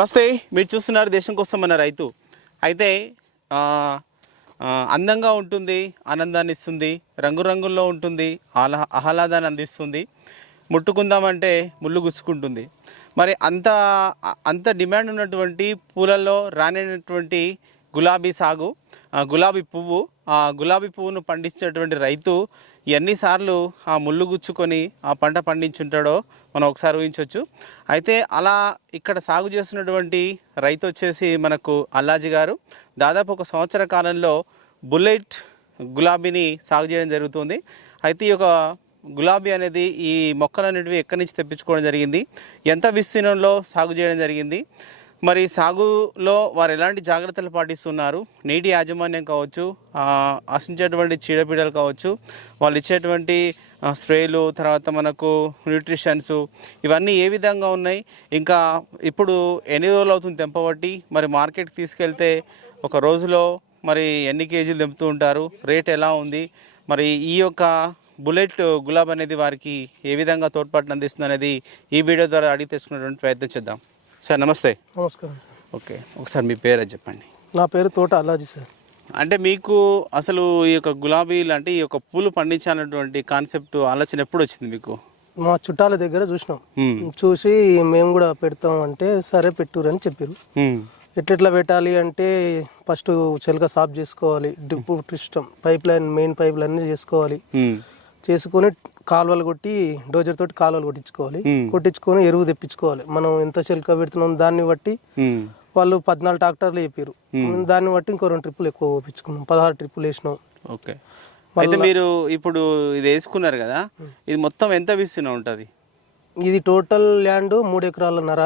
నమస్తే. మీరు చూస్తున్నారు దేశం కోసం మన రైతు. అయితే అందంగా ఉంటుంది ఆనందాన్ని ఇస్తుంది రంగురంగుల్లో ఉంటుంది ఆహ్లా ఆహ్లాదాన్ని అందిస్తుంది. ముట్టుకుందామంటే ముళ్ళు గుచ్చుకుంటుంది. మరి అంత అంత డిమాండ్ ఉన్నటువంటి పూలలో రానటువంటి గులాబీ సాగు గులాబీ పువ్వు గులాబీ పువ్వును పండించేటువంటి రైతు ఎన్నిసార్లు ఆ ముళ్ళు గుచ్చుకొని ఆ పంట పండించుంటాడో మనం ఒకసారి ఊహించవచ్చు. అయితే అలా ఇక్కడ సాగు చేస్తున్నటువంటి రైతు వచ్చేసి మనకు అల్లాజీ గారు. దాదాపు ఒక సంవత్సర కాలంలో బుల్లెట్ గులాబీని సాగు చేయడం జరుగుతుంది. అయితే ఈ యొక్క గులాబీ అనేది ఈ మొక్కలన్నిటివి ఎక్కడి నుంచి తెప్పించుకోవడం జరిగింది? ఎంత విస్తీర్ణంలో సాగు చేయడం జరిగింది? మరి సాగులో వారు ఎలాంటి జాగ్రత్తలు పాటిస్తున్నారు? నీటి యాజమాన్యం కావచ్చు ఆశించేటువంటి చీడపీడలు కావచ్చు వాళ్ళు ఇచ్చేటువంటి స్ప్రేలు తర్వాత మనకు న్యూట్రిషన్స్ ఇవన్నీ ఏ విధంగా ఉన్నాయి? ఇంకా ఇప్పుడు ఎన్ని రోజులు అవుతుంది తెంపబట్టి మరి మార్కెట్కి తీసుకెళ్తే ఒక రోజులో మరి ఎన్ని కేజీలు తెంపుతూ ఉంటారు? రేట్ ఎలా ఉంది? మరి ఈ యొక్క బుల్లెట్ గులాబ్ అనేది వారికి ఏ విధంగా తోడ్పాటును అందిస్తుంది అనేది ఈ వీడియో ద్వారా అడిగి తెలుసుకునేటువంటి ప్రయత్నం చేద్దాం. సార్ నమస్తే. నమస్కారం. ఓకే ఒకసారి మీ పేరు అది చెప్పండి. నా పేరు తోట అల్లాజీ సార్. అంటే మీకు అసలు ఈ యొక్క గులాబీ లాంటి ఈ యొక్క పూలు పండించాలన్నటువంటి కాన్సెప్ట్ ఆలోచన ఎప్పుడు వచ్చింది మీకు? మా చుట్టాల దగ్గర చూసినాం. చూసి మేము కూడా పెడతాం అంటే సరే పెట్టురని చెప్పారు. ఎట్లెట్లా పెట్టాలి అంటే ఫస్ట్ చెలక సాఫ్ చేసుకోవాలి drip system pipeline main pipeline చేసుకోవాలి. చేసుకొని కాలువలు కొట్టి డోజర్ తోటి కాలువలు కొట్టించుకోవాలి. కొట్టించుకొని ఎరువు తెప్పించుకోవాలి. మనం ఎంత చెలక పెడుతున్నాం దాన్ని బట్టి. వాళ్ళు పద్నాలుగు ట్రాక్టర్లు చెప్పారు దాన్ని బట్టి ఇంకో రెండు ట్రిప్పులు ఎక్కువ పంపించుకున్నాం పదహారు ట్రిప్పులు వేసినాం. ఓకే. అయితే మీరు ఇప్పుడు ఇది వేసుకున్నారు కదా ఇది మొత్తం ఎంత విస్తీర్ణం ఉంటుంది? ఇది టోటల్ ల్యాండ్ మూడు ఎకరాలన్నర.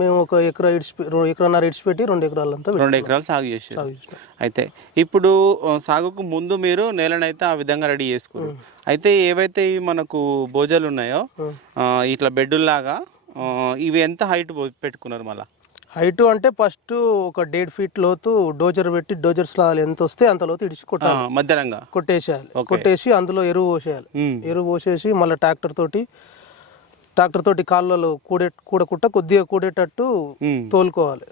మేము ఒక ఎకరా ఇడిచిపె రెండు ఎకరన్నర ఇడిచిపెట్టి రెండు ఎకరాలంతా రెండు ఎకరాలు సాగు చేసారు చేసినాం. అయితే ఇప్పుడు సాగుకు ముందు మీరు నేలనైతే ఆ విధంగా రెడీ చేసుకున్నారు అయితే ఏవైతే మనకు భోజాలు ఉన్నాయో ఇట్లా బెడ్డుల్లాగా ఇవి ఎంత హైట్ పెట్టుకున్నారు మళ్ళా? హైట్ అంటే ఫస్ట్ ఒక డేడ్ ఫీట్ లోతు డోజర్ పెట్టి డోజర్ స్లాల్ ఎంత వస్తే అంత లోతు ఇడిచి కొట్టాలి. కొట్టేసేయాలి. కొట్టేసి అందులో ఎరువు పోసేయాలి. ఎరువు పోసేసి మళ్ళీ ట్రాక్టర్ తోటి ట్రాక్టర్ తోటి కాళ్ళలో కూడే కూడకుట్ట కొద్దిగా కూడేటట్టు. తోలుకోవాలి.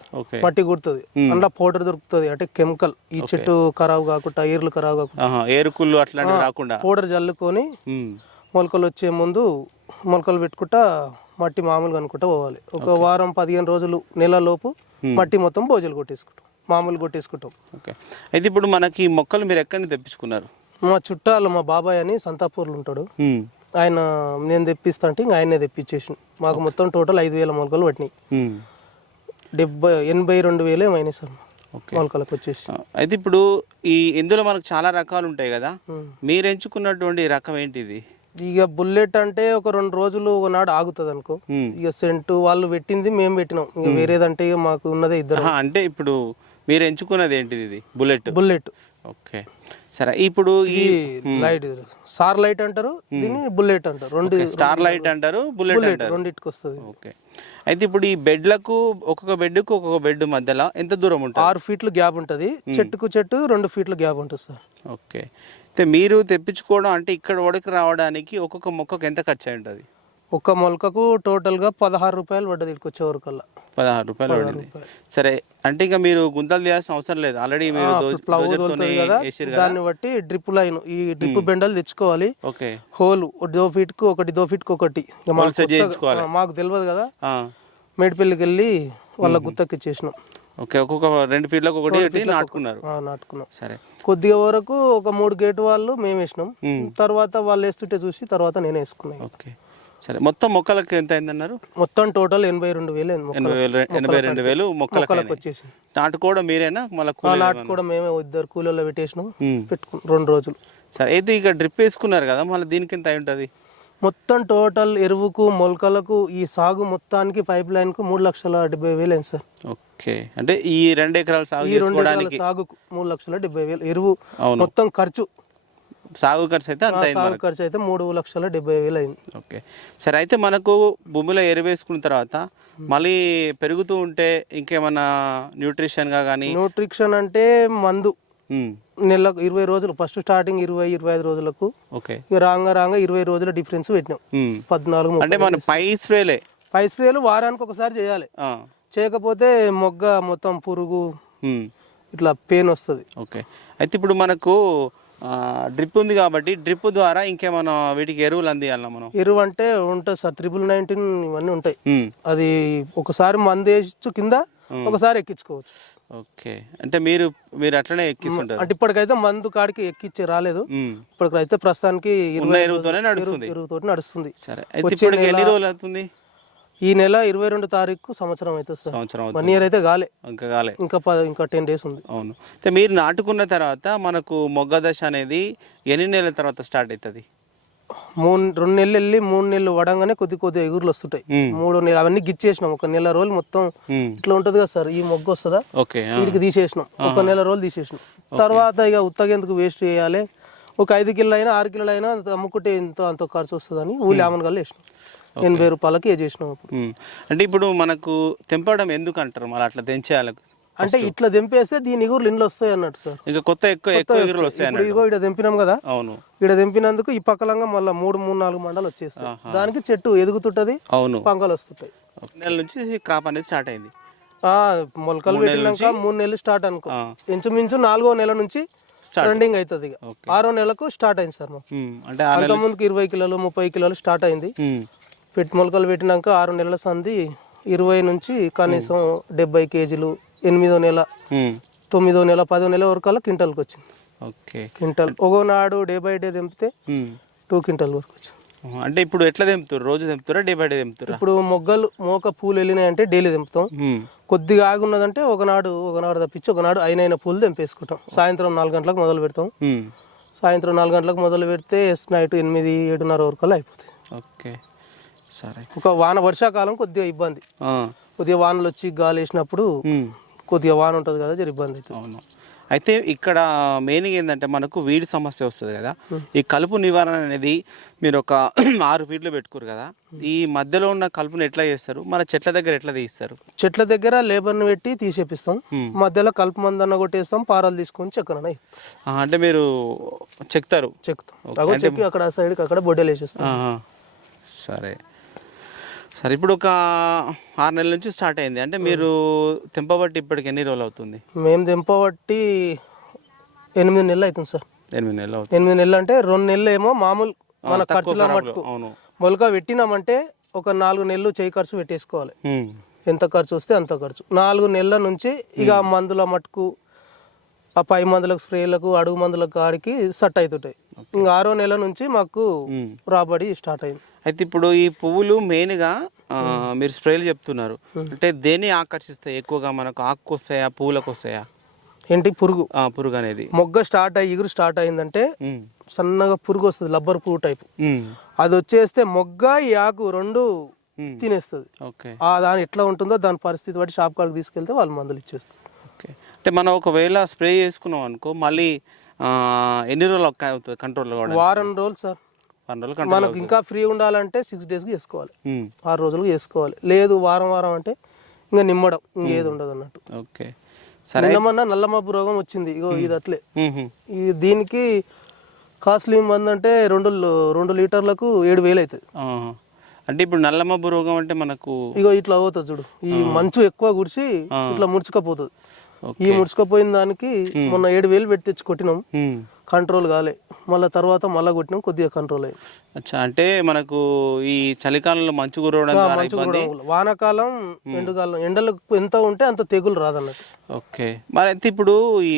మట్టి కుడుతుంది. అందులో పౌడర్ దొరుకుతుంది. అంటే కెమికల్. ఈ చెట్టు ఖరాబ్ కాకుండా ఏర్లు ఖరాబ్ కాకుండా. ఆహా, ఏరుకుళ్ళు అట్లాంటివి రాకుండా. పౌడర్ జల్లుకొని ఉం. మొలకలు వచ్చే ముందు మొలకలు పెట్టుకుంటా మట్టి మామూలుగా అనుకుంటా పోవాలి. ఒక వారం పదిహేను రోజులు నెల లోపు మట్టి మొత్తం భోజలు కొట్టేసుకుంటాం. మామూలు కొట్టేసుకుంటాం. ఓకే. అయితే ఇప్పుడు మనకి మొక్కలు మీరు ఎక్కడి నుంచి తెప్పించుకున్నారు? మా చుట్టాలు మా బాబాయ్ అని సంతాపూర్లో ఉంటాడు. ఆయన నేను తెప్పిస్తా అంటే ఇంకా ఆయనే తెప్పించేసి మాకు మొత్తం టోటల్ ఐదు వేల మొలకలు పట్టినాయి. ఉం. డెబ్బై ఎనభై రెండు వేలు ఏమైనాయి సార్ మొలకలకు వచ్చేసి. అయితే ఇప్పుడు ఈ ఇందులో మనకు చాలా రకాలు ఉంటాయి కదా. ఉం. మీరు ఎంచుకున్నటువంటి రకం ఏంటిది? ఇక బుల్లెట్ అంటే ఒక రెండు రోజులు ఒకనాడు ఆగుతుంది అనుకో. ఉం. ఇక సెంటు వాళ్ళు పెట్టింది మేము పెట్టినాం. ఇక వేరేదంటే మాకు ఉన్నదే ఇద్దరు. అంటే ఇప్పుడు మీరు ఎంచుకున్నది ఏంటిది ఇది? బుల్లెట్. బుల్లెట్. ఓకే సరే ఇప్పుడు ఈ లైట్ సార్ లైట్ అంటారు దీన్ని బుల్లెట్ అంటారు. రెండు స్టార్ లైట్ అంటారు బుల్లెట్ అంటారు. రెండింటికి వస్తుంది. ఓకే. అయితే ఇప్పుడు ఈ బెడ్లకు ఒక్కొక్క బెడ్కు ఒక్కొక్క బెడ్ మధ్యలో ఎంత దూరం ఉంటుంది? ఆరు ఫీట్లు గ్యాప్ ఉంటుంది. చెట్టుకు చెట్టు రెండు ఫీట్ల గ్యాప్ ఉంటుంది సార్. ఓకే. అయితే మీరు తెప్పించుకోవడం అంటే ఇక్కడ వరకు రావడానికి ఒక్కొక్క మొక్కకు ఎంత ఖర్చు అయి ఉంటుంది? ఒక్క మొలకకు టోటల్గా పదహారు రూపాయలు పడ్డది ఇక్కడికి వచ్చే వరకల్లా. పదహారు రూపాయలు పడింది. సరే అంటే ఇంకా మీరు గుంతలు తీయాల్సిన అవసరం లేదు. ఆల్రెడీ మీరు దాన్ని బట్టి డ్రిప్ లైన్ ఈ డ్రిప్ బెండలు తెచ్చుకోవాలి. ఓకే. హోల్ దో ఫీట్కు ఒకటి దో ఫీట్కు ఒకటి మాకు తెలియదు కదా. మేడిపల్లికి వెళ్ళి వాళ్ళ గుత్తకి ఇచ్చేసినాం. ఓకే ఒక్కొక్క రెండు ఫీట్లకు ఒకటి ఒకటి. నాటుకున్నారు. నాటుకున్నాం. సరే. కొద్దిగా వరకు ఒక మూడు గేట్ వాళ్ళు మేము వేసినాం మ్మ్. తర్వాత వాళ్ళు వేస్తుంటే చూసి తర్వాత నేను వేసుకున్నాను ఓకే. సరే మొత్తం మొక్కలకు ఎంత అయిందన్నారు? మొత్తం టోటల్ ఎనభై రెండు వేలు. ఎనభై వేలు ఎనభై రెండు వేలు మొక్కలకు. వచ్చేసి నాటుకోవడం మీరేనా? మళ్ళీ ఆ నాటు కూడా మేమే ఇద్దరు కూలీలో పెట్టేసినాం. పెట్టుకున్నాం రెండు రోజులు. సరే అయితే ఇక డ్రిప్ వేసుకున్నారు కదా మళ్ళీ దీనికి ఎంత అయి ఉంటుంది? మొత్తం టోటల్ ఎరువుకు మొలకలకు ఈ సాగు మొత్తానికి పైప్ లైన్కు మూడు లక్షల డెబ్బై వేలు అయింది సార్. ఓకే. అంటే ఈ రెండు ఎకరాలు సాగు సాగుకు మూడు లక్షల డెబ్బై వేలు. ఎరువు మొత్తం ఖర్చు సాగు ఖర్చు అయితే అంత అయింది సాగు ఖర్చు అయితే మూడు లక్షల డెబ్బై వేలు అయింది. ఓకే. సరే అయితే మనకు భూమిలో ఎరువేసుకున్న తర్వాత మళ్ళీ పెరుగుతూ ఉంటే ఇంకేమన్నా న్యూట్రిషన్గా కానీ న్యూట్రిషన్ అంటే మందు. నెలకు ఇరవై రోజులు ఫస్ట్ స్టార్టింగ్ ఇరవై ఇరవై ఐదు రోజులకు ఓకే. ఇక రాంగా రాంగా ఇరవై రోజుల డిఫరెన్స్ పెట్టినాం. ఉమ్. పద్నాలుగు అంటే మన పై స్ప్రేలే? పై స్ప్రేలు వారానికి ఒకసారి చేయాలి. ఆ, చేయకపోతే మొగ్గ మొత్తం పురుగు ఉమ్. ఇట్లా పెయిన్ వస్తుంది. ఓకే. అయితే ఇప్పుడు మనకు డ్రిప్ ఉంది కాబట్టి డ్రిప్ ద్వారా ఇంకేమైనా వీటికి ఎరువులు అందియాలన్నా మనం? ఎరువు అంటే ఉంటుంది సార్ త్రిబుల్ నైన్టీన్ ఇవన్నీ ఉంటాయి. అది ఒకసారి మందు వేయచ్చు కింద ఒకసారి ఎక్కించుకోవచ్చు. ఓకే. అంటే మీరు మీరు అట్లనే ఎక్కిస్తుంటారు. అంటే ఇప్పటికైతే మందు కాడికి ఎక్కించి రాలేదు. ఇప్పటికైతే ప్రస్తుతానికి ఎరువుతోనే నడుస్తుంది. ఎరువుతో నడుస్తుంది. సరే. ఎన్ని రోజులు అవుతుంది? ఈ నెల ఇరవై రెండు తారీఖు సంవత్సరం అవుతుంది సార్. సంవత్సరం వన్ అవుతుంది ఇయర్ అయితే గాలే. ఇంకా కాలే ఇంకా ప- ఇంకా టెన్ డేస్ ఉంది. అవును. అయితే మీరు నాటుకున్న తర్వాత మనకు మొగ్గ దశ అనేది ఎన్ని నెలల తర్వాత స్టార్ట్ అవుతుంది మూడు రెండు నెలలు వెళ్ళి మూడు నెలలు వడంగానే కొద్ది కొద్ది ఎగురులు వస్తుంటాయి. మూడు నెలలు అవన్నీ గిచ్చేసినాం ఒక నెల రోజులు మొత్తం. ఇట్లా ఉంటుంది కదా సార్. ఈ మొగ్గు వస్తుందా? ఓకే ఆ. వీటికి తీసేసినాం. ఒక నెల రోజులు తీసేసినాం. తర్వాత ఇక ఉత్తగెందుకు వేస్ట్ చేయాలి. ఒక ఐదు కిలో అయినా ఆరు కిలోలు అయినా అంత అమ్ముకుంటే ఇంత అంత ఖర్చు వస్తుందని ఊళ్ళో ఆమెను కల్లా వేసినాం ఎనభై రూపాయలకి అప్పుడు? ఉమ్. అంటే ఇప్పుడు మనకు తెంపడం ఎందుకు అంటారు మళ్ళీ అట్లా తెంచేయాలి అంటే ఇట్లా తెంపేస్తే దీని ఎగురులు ఇండ్లు వస్తాయి అన్నట్టు సార్. ఇంకా కొత్త ఎక్కువ ఎక్కువ ఎగురులు వస్తాయి ఇగో ఇక్కడ తెంపినాం కదా అవును. ఇక్కడ తెంపినందుకు ఈ పక్కలంగా మళ్ళీ మూడు మూడు నాలుగు మండలు వచ్చేస్తాయి. దానికి చెట్టు ఎదుగుతుంటది అవును. పంకలు వస్తుంటాయి. నెల నుంచి క్రాప్ అనేది స్టార్ట్ అయింది. ఆ మొలకలు పెట్టినాక మూడు నెలలు స్టార్ట్ అనుకో. ఇంచుమించు నాలుగో నెల నుంచి. రన్నింగ్ అవుతుంది ఇక. ఆరో నెలకు స్టార్ట్ అయింది సార్. అంటే ముందుకు ఇరవై కిలోలు ముప్పై కిలోలు స్టార్ట్ అయింది. పెట్టి మొలకలు పెట్టినాక ఆరు నెలల సంది ఇరవై నుంచి కనీసం డెబ్బై కేజీలు ఎనిమిదో నెల. తొమ్మిదో నెల పదో నెల వరకు క్వింటల్కి వచ్చింది. ఓకే. క్వింటల్. ఒగో నాడు డే బై డే తెంపితే. టూ క్వింటల్ వరకు వచ్చింది. అంటే ఇప్పుడు ఎట్లా తెంపుతారు? రోజు తెంపుతారా? డే బై డే తెంపుతారా? ఇప్పుడు మొగ్గలు మోక పూలు వెళ్ళినాయంటే డైలీ తెంపుతాం. కొద్దిగా ఆగున్నదంటే ఒకనాడు ఒకనాడు తప్పించి ఒకనాడు అయినైన పూలు తెంపేసుకుంటాం. సాయంత్రం నాలుగు గంటలకు మొదలు పెడతాం. సాయంత్రం నాలుగు గంటలకు మొదలు పెడితే నైట్ ఎనిమిది ఏడున్నర వరకు అయిపోతాయి. ఓకే. సరే. ఒక వాన వర్షాకాలం కొద్దిగా ఇబ్బంది. కొద్దిగా వానలు వచ్చి గాలి వేసినప్పుడు. కొద్దిగా వాన ఉంటుంది కదా జర ఇబ్బంది అవుతుంది. అవును. అయితే ఇక్కడ మెయిన్గా ఏంటంటే మనకు వీడి సమస్య వస్తుంది కదా. ఈ కలుపు నివారణ అనేది మీరు ఒక ఆరు ఫీట్లు పెట్టుకోరు కదా. ఈ మధ్యలో ఉన్న కలుపుని ఎట్లా చేస్తారు? మన చెట్ల దగ్గర ఎట్లా తీస్తారు? చెట్ల దగ్గర లేబర్ని పెట్టి తీసేపిస్తాం. మధ్యలో కలుపు మందన్న కొట్టేస్తాం పారాలు తీసుకొని చెక్కన అంటే మీరు చెక్తారు? చెక్కి అక్కడ సైడ్కి అక్కడ బొడ్డలు వేసేస్తాం. సరే. సరే ఇప్పుడు ఒక ఆరు నెలల నుంచి స్టార్ట్ అయింది. అంటే మీరు తెంపబట్టి ఇప్పటికి ఎన్ని రోజులు అవుతుంది? మేము దింపబట్టి ఎనిమిది నెలలు అవుతుంది సార్. ఎనిమిది నెలలు అవుతుంది. ఎనిమిది నెలలు అంటే రెండు నెలలు ఏమో మామూలు మన ఖర్చుల. మట్టుకు. అవును. మొలక పెట్టినామంటే ఒక నాలుగు నెలలు చేయి ఖర్చు పెట్టేసుకోవాలి. ఎంత ఖర్చు వస్తే అంత ఖర్చు. నాలుగు నెలల నుంచి ఇక మందుల మట్టుకు ఆ పై మందులకు స్ప్రేలకు అడుగు మందులకు కాడికి సెట్ అవుతుంటాయి ఇంకా ఆరో నెల నుంచి మాకు. రాబడి స్టార్ట్ అయింది. అయితే ఇప్పుడు ఈ పువ్వులు మెయిన్గా మీరు స్ప్రేలు చెప్తున్నారు. అంటే దేన్ని ఆకర్షిస్తాయి? ఎక్కువగా మనకు ఆకుకు వస్తాయా పువ్వులకు వస్తాయా ఏంటి? పురుగు. ఆ, పురుగు అనేది మొగ్గ స్టార్ట్ అయ్యి ఇగురు స్టార్ట్ అయిందంటే. సన్నగా పురుగు వస్తుంది లబ్బర్ పురుగు టైప్. అది వచ్చేస్తే మొగ్గ ఈ ఆకు రెండు. తినేస్తుంది. దాని ఎట్లా ఉంటుందో దాని పరిస్థితి బట్టి షాప్ కాడికి తీసుకెళ్తే వాళ్ళు మందులు ఇచ్చేస్తారు. అంటే మనం ఒకవేళ స్ప్రే చేసుకున్నాం అనుకో మళ్ళీ ఎన్ని రోజులు అవుతుంది కంట్రోల్ వారం రోజులు సార్. రోజులు మనకు ఇంకా ఫ్రీ ఉండాలంటే సిక్స్ డేస్కి చేసుకోవాలి. ఉమ్. ఆరు రోజులకు చేసుకోవాలి. లేదు వారం వారం అంటే ఇంకా నిమ్మడం ఇంకేది ఉండదు అన్నట్టు. ఓకే. సరే. నిన్నమన్నా నల్లమబ్బు రోగం వచ్చింది. ఇగో ఇది అట్లే. ఈ దీనికి కాస్ట్లీ మంది అంటే రెండు రెండు లీటర్లకు ఏడు వేలు అవుతుంది. అంటే ఇప్పుడు నల్లమబ్బు రోగం అంటే మనకు ఇగో ఇట్లా అవుతుంది చూడు. ఈ మంచు ఎక్కువ కురిసి ఇట్లా ముడుచుకపోతుంది. ఈ ముడుచుకపోయిన దానికి మొన్న ఏడు వేలు పెట్టి తెచ్చి కొట్టినాం. కంట్రోల్ కాలే. మళ్ళీ తర్వాత మళ్ళీ కొట్టినాం కొద్దిగా కంట్రోల్ అయింది. అచ్చా అంటే మనకు ఈ చలికాలంలో మంచు కురవడం ద్వారా మంచు ఇబ్బంది? కూడా వానాకాలం ఎండుకాలం ఎండలకు ఎంత ఉంటే అంత తెగులు రాదన్నట్టు. ఓకే. మరి అయితే ఇప్పుడు ఈ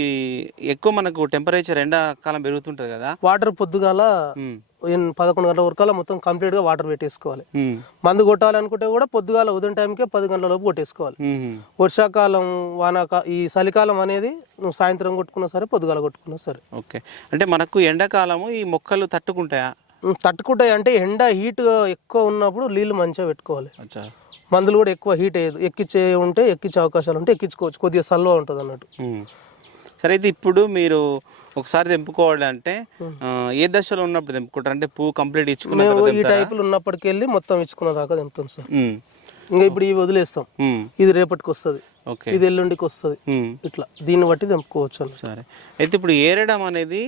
ఎక్కువ మనకు టెంపరేచర్ ఎండాకాలం పెరుగుతుంటది కదా? వాటర్ పొద్దుగాల ఉమ్. ఎన్- పదకొండు గంటల వరకల్లా మొత్తం కంప్లీట్గా వాటర్ పెట్టేసుకోవాలి. ఉమ్. మందు కొట్టాలనుకుంటే కూడా పొద్దుగాల ఉదయం టైంకే పది గంటల లోపు కొట్టేసుకోవాలి. ఉమ్. వర్షాకాలం వానాకా ఈ చలికాలం అనేది నువ్వు సాయంత్రం కొట్టుకున్నా సరే పొద్దుగాల కొట్టుకున్నా సరే. ఓకే. అంటే మనకు ఎండాకాలము ఈ మొక్కలు తట్టుకుంటాయా? తట్టుకుంటాయి అంటే ఎండ హీట్ ఎక్కువ ఉన్నప్పుడు నీళ్ళు మంచిగా పెట్టుకోవాలి మందులు కూడా ఎక్కువ హీట్ అయ్యేది ఎక్కించే ఉంటే ఎక్కించే అవకాశాలు ఉంటే ఎక్కించుకోవచ్చు కొద్దిగా సల్వ ఉంటుంది అన్నట్టు. సరే అయితే ఇప్పుడు మీరు ఒకసారి తెంపుకోవాలంటే ఏ దశలో ఉన్నప్పుడు తెంపుకుంటారు అంటే పువ్వు కంప్లీట్ తర్వాత ఈ? టైపులు ఉన్నప్పటికి వెళ్ళి మొత్తం ఇచ్చుకున్న దాకా తెంపుతాం సార్. ఇంకా ఇప్పుడు ఇవి వదిలేస్తాం. ఇది రేపటికి వస్తుంది ఓకే ఇది ఎల్లుండికి వస్తుంది. ఇట్లా దీన్ని బట్టి తెంపుకోవచ్చు. సరే అయితే ఇప్పుడు ఏరడం అనేది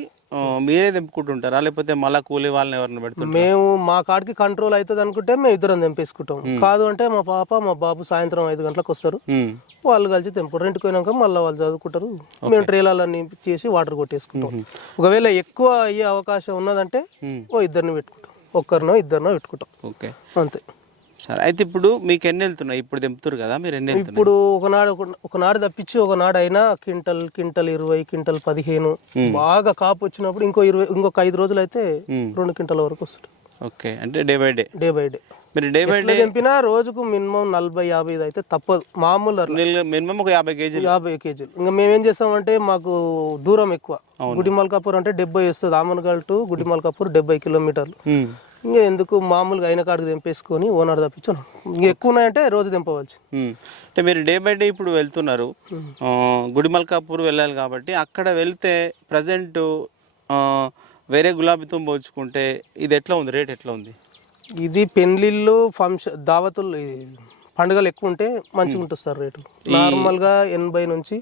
మీరే తెంపుకుంటుంటారా? లేకపోతే మళ్ళా కూలి వాళ్ళని ఎవరిని పెడుతుంటారా? మేము మా కాడికి కంట్రోల్ అవుతుంది అనుకుంటే మేము ఇద్దరం తెంపేసుకుంటాం. కాదు అంటే మా పాప మా బాబు సాయంత్రం ఐదు గంటలకు వస్తారు. వాళ్ళు కలిసి తెంపు రెంట్కి పోయినాక మళ్ళీ వాళ్ళు చదువుకుంటారు. మేము ట్రేలన్నీ చేసి వాటర్ కొట్టేసుకుంటాం. ఒకవేళ ఎక్కువ అయ్యే అవకాశం ఉన్నదంటే ఓ ఇద్దరిని పెట్టుకుంటాం. ఒక్కరినో ఇద్దరినో పెట్టుకుంటాం. ఓకే. అంతే. సరే అయితే ఇప్పుడు మీకు ఎన్ని వెళ్తున్నాయి? ఇప్పుడు తెంపుతారు కదా మీరు ఎన్ని ఇప్పుడు ఒకనాడు ఒక- ఒకనాడు తప్పించి ఒకనాడు అయినా క్వింటల్ క్వింటల్ ఇరవై క్వింటల్ పదిహేను బాగా కాపు వచ్చినప్పుడు ఇంకో ఇరవై ఇంకొక ఐదు రోజులు అయితే రెండు క్వింటల్ వరకు వస్తుంది. ఓకే అంటే day by day? Day by day. మీరు డే బై ఎట్లా తెంపినా రోజుకు మినిమం నలభై యాభై అయితే తప్పదు. మామూలు డే మినిమం ఒక యాభై కేజీలు. యాభై కేజీలు. ఇంకా మేమేం చేస్తామంటే మాకు దూరం ఎక్కువ. గుడిమల్కాపూర్ అంటే డెబ్బై వస్తుంది. ఆమన్గల్ టు గుడిమల్కాపూర్ డెబ్బై కిలోమీటర్లు. ఇంకా ఎందుకు మామూలుగా అయిన కాడికి తెంపేసుకొని ఓనర్ తప్పించాను ఇంకా ఎక్కువ ఉన్నాయంటే రోజు తెంపవచ్చు. అంటే మీరు డే బై డే ఇప్పుడు వెళ్తున్నారు. గుడిమల్కాపూర్ వెళ్ళాలి కాబట్టి అక్కడ వెళ్తే ప్రజెంట్ వేరే గులాబీతో పోల్చుకుంటే ఇది ఎట్లా ఉంది? రేట్ ఎట్లా ఉంది? ఇది పెళ్ళిళ్ళు ఫంక్షన్ దావతులు పండుగలు ఎక్కువ ఉంటే మంచిగా ఉంటుంది సార్ రేటు. నార్మల్గా ఎనభై నుంచి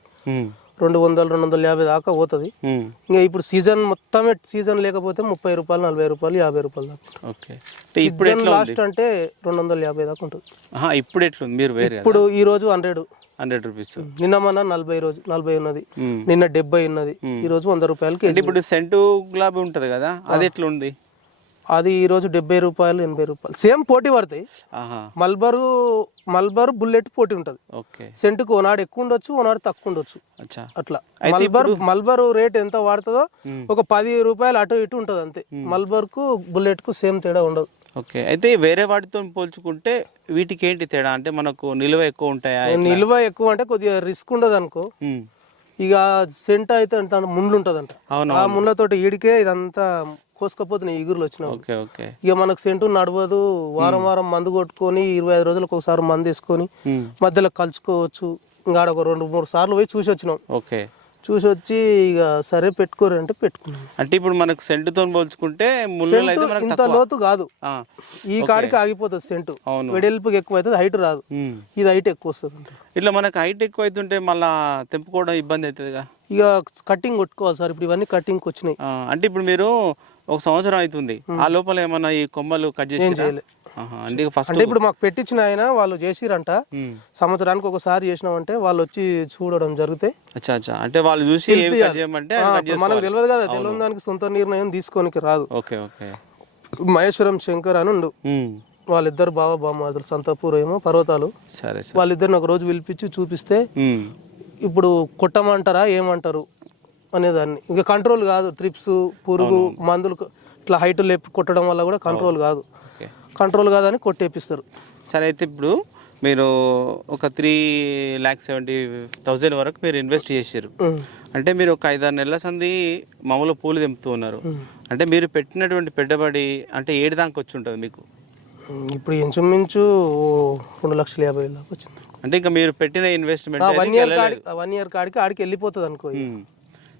రెండు వందలు రెండు వందల యాభై దాకా పోతుంది. ఇంకా ఇప్పుడు సీజన్ మొత్తమే సీజన్ లేకపోతే ముప్పై రూపాయలు నలభై రూపాయలు యాభై రూపాయలు దాకా. ఓకే. ఇప్పుడు లాస్ట్ అంటే రెండు వందల యాభై దాకా ఉంటుంది. ఇప్పుడు ఎట్లుంది మీరు ఇప్పుడు ఈ రోజు హండ్రెడ్. Hundred rupees. నిన్న మన నలభై రోజు నలభై ఉన్నది. నిన్న డెబ్బై ఉన్నది. ఈ రోజు వంద రూపాయలకి ఇప్పుడు సెంటు గులాబీ ఉంటది కదా? అది ఎట్లా ఉంది? అది ఈ రోజు డెబ్బై రూపాయలు ఎనభై రూపాయలు. సేమ్ పోటీ పడతాయి మల్బరు మల్బరు బుల్లెట్ పోటీ ఉంటుంది. ఓకే. సెంటుకు ఓనాడు ఎక్కువ ఉండొచ్చు ఓనాడు తక్కువ ఉండొచ్చు. అట్లా. మల్బర్ మల్బర్ రేట్ ఎంత వాడుతుందో ఒక పది రూపాయలు అటు ఇటు ఉంటుంది అంతే. మల్బర్కు బుల్లెట్కు సేమ్ తేడా ఉండదు. ఓకే. అయితే వేరే వాటితో పోల్చుకుంటే వీటికి ఏంటి తేడా? అంటే మనకు నిల్వ ఎక్కువ ఉంటాయా? నిల్వ ఎక్కువ అంటే కొద్దిగా రిస్క్ ఉండదు అనుకో ఇక సెంట్ అయితే ముండ్లు ఉంటదంట. ఆ ముళ్ళతోటి ఈడికే ఇదంతా కోసుకపోతున్నాయి ఈగురులు వచ్చినాయి ఇక మనకు సెంటు నడవదు వారం వారం మందు కొట్టుకొని ఇరవై ఐదు రోజులకు ఒకసారి మందు వేసుకొని మధ్యలో కలుసుకోవచ్చు. ఇంకా ఒక రెండు మూడు సార్లు పోయి చూసి వచ్చినాం ఓకే. చూసి వచ్చి ఇక సరే పెట్టుకోరు అంటే పెట్టుకున్నాం అంటే ఇప్పుడు మనకు సెంటుతో పోల్చుకుంటే ముళ్ళు అయితే మనకు ఇంత తక్కువ. లోతు కాదు. ఆ, ఈ కాడికి ఆగిపోతుంది సెంటు. అవును. వెడల్పుకి ఎక్కువ అవుతుంది హైట్ రాదు. ఉమ్. ఇది హైట్ ఎక్కువ వస్తుంది అంతే. ఇట్లా మనకు హైట్ ఎక్కువ అవుతుంటే మళ్ళా తెంపుకోవడం ఇబ్బంది అవుతుందిగా ఇక కటింగ్ కొట్టుకోవాలి సార్ ఇప్పుడు ఇవన్నీ కటింగ్కి వచ్చినాయి ఆ, అంటే ఇప్పుడు మీరు ఒక సంవత్సరం అవుతుంది. ఆ లోపల ఏమన్నా ఈ కొమ్మలు కట్ చేసి చేయలే. అంటే ఫస్ట్ అంటే ఇప్పుడు మాకు పెట్టించిన ఆయన వాళ్ళు చేసిరంట. సంవత్సరానికి ఒకసారి చేసినామంటే వాళ్ళు వచ్చి చూడడం జరిగితే అచ్చా అచ్చా. అంటే వాళ్ళు చూసి ఏవి కట్ చేయమంటే అవి కట్ మనకు తెలియదు కదా తెలియని దానికి సొంత నిర్ణయం తీసుకోనికి రాదు. Okay okay. మహేశ్వరం శంకర్ అని ఉండు. వాళ్ళిద్దరు బావ బామ్మదులు సంతపూర్ ఏమో పర్వతాలు. సరే వాళ్ళిద్దరిని ఒక రోజు పిలిపించి చూపిస్తే. ఇప్పుడు కొట్టమంటారా ఏమంటారు అనేదాన్ని. ఇంకా కంట్రోల్ కాదు ట్రిప్స్ పురుగు మందులు ఇట్లా హైట్ లేపి కొట్టడం వల్ల కూడా కంట్రోల్ కాదు. కంట్రోల్ కాదని కొట్టేపిస్తారు. సరే అయితే ఇప్పుడు మీరు ఒక త్రీ ల్యాక్ సెవెంటీ థౌజండ్ వరకు మీరు ఇన్వెస్ట్ ఉమ్. అంటే మీరు ఒక ఐదారు నెలల సంది మామూలు పూలు తెంపుతూ ఉన్నారు అంటే మీరు పెట్టినటువంటి పెట్టుబడి అంటే ఏడు దాకా వచ్చి ఉంటుంది మీకు ఇప్పుడు ఇంచుమించు రెండు లక్షల యాభై దాకా వచ్చింది. అంటే ఇంకా మీరు పెట్టిన ఇన్వెస్ట్మెంట్ వన్ ఇయర్ కాడి వన్ ఇయర్ కాడికి ఆడికి వెళ్ళిపోతుంది అనుకో.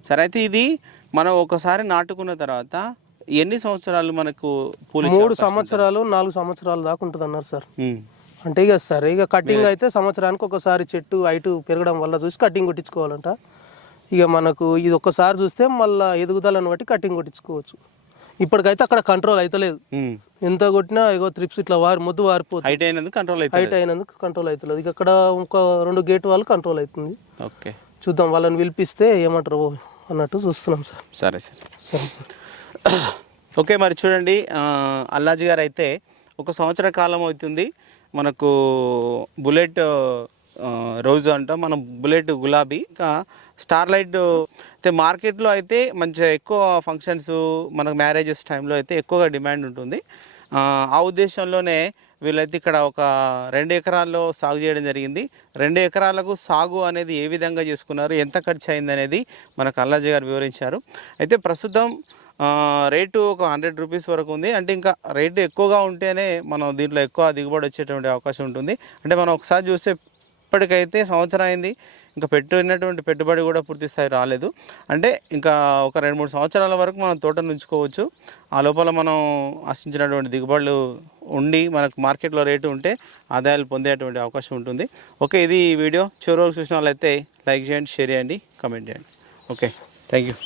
సరే అయితే ఇది మనం ఒకసారి నాటుకున్న తర్వాత ఎన్ని సంవత్సరాలు మనకు మూడు సంవత్సరాలు నాలుగు సంవత్సరాలు దాకా ఉంటుంది అన్నారు సార్. అంటే ఇక సరే ఇక కటింగ్ అయితే సంవత్సరానికి ఒకసారి చెట్టు హైట్ పెరగడం వల్ల చూసి కటింగ్ కొట్టించుకోవాలంట. ఇక మనకు ఇది ఒక్కసారి చూస్తే మళ్ళీ ఎదుగుదలను బట్టి కటింగ్ కొట్టించుకోవచ్చు. ఇప్పటికైతే అక్కడ కంట్రోల్ అవుతలేదు. ఎంత కొట్టినా ఇగో త్రిప్స్ ఇట్లా వారి ముద్దు వారిపోతుంది. హైట్ అయినందుకు కంట్రోల్ అవుతుంది హైట్ అయినందుకు కంట్రోల్ అవుతలేదు ఇక అక్కడ ఇంకో రెండు గేట్ వాళ్ళు కంట్రోల్ అవుతుంది. ఓకే. చూద్దాం వాళ్ళని పిలిపిస్తే ఏమంటారు అన్నట్టు చూస్తున్నాం సార్. సరే సరే. సరే సార్. ఓకే మరి చూడండి అల్లాజీ గారు అయితే ఒక సంవత్సర కాలం అవుతుంది. మనకు బుల్లెట్ రోజు అంటాం. మనం బుల్లెట్ గులాబీ ఇంకా స్టార్లైట్ అయితే మార్కెట్లో అయితే మంచిగా ఎక్కువ ఫంక్షన్స్ మనకు మ్యారేజెస్ టైంలో అయితే ఎక్కువగా డిమాండ్ ఉంటుంది. ఆ, ఉద్దేశంలోనే వీళ్ళైతే ఇక్కడ ఒక రెండు ఎకరాల్లో సాగు చేయడం జరిగింది. రెండు ఎకరాలకు సాగు అనేది ఏ విధంగా చేసుకున్నారు ఎంత ఖర్చు అయింది అనేది మనకు అల్లాజీ గారు వివరించారు. అయితే ప్రస్తుతం రేటు ఒక హండ్రెడ్ రూపీస్ వరకు ఉంది. అంటే ఇంకా రేటు ఎక్కువగా ఉంటేనే మనం దీంట్లో ఎక్కువ దిగుబడి వచ్చేటువంటి అవకాశం ఉంటుంది. అంటే మనం ఒకసారి చూస్తే ఇప్పటికైతే సంవత్సరం అయింది. ఇంకా పెట్టినటువంటి పెట్టుబడి కూడా పూర్తి స్థాయి రాలేదు. అంటే ఇంకా ఒక రెండు మూడు సంవత్సరాల వరకు మనం తోటను ఉంచుకోవచ్చు. ఆ లోపల మనం ఆశించినటువంటి దిగుబడులు ఉండి మనకు మార్కెట్లో రేటు ఉంటే ఆదాయాలు పొందేటువంటి అవకాశం ఉంటుంది. ఓకే ఇది ఈ వీడియో. చివరి చూసిన వాళ్ళైతే లైక్ చేయండి షేర్ చేయండి కమెంట్ చేయండి. Okay thank you.